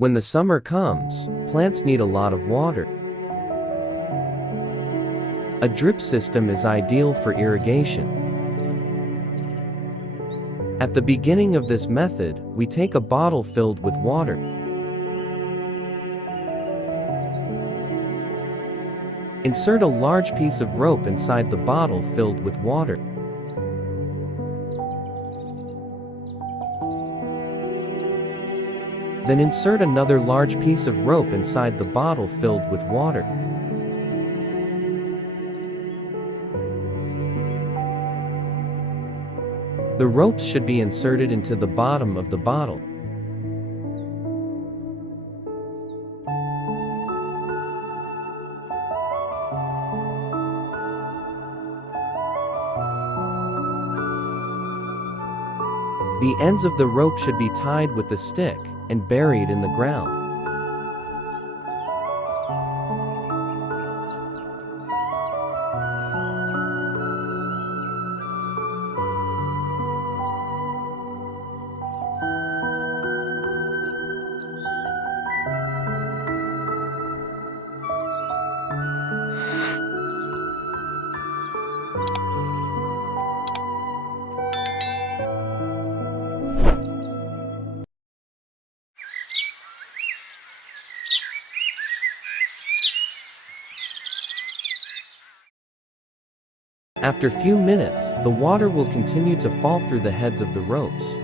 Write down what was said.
When the summer comes, plants need a lot of water. A drip system is ideal for irrigation. At the beginning of this method, we take a bottle filled with water. Insert a large piece of rope inside the bottle filled with water. Then insert another large piece of rope inside the bottle filled with water. The ropes should be inserted into the bottom of the bottle. The ends of the rope should be tied with a stick and buried in the ground. After few minutes, the water will continue to fall through the heads of the ropes.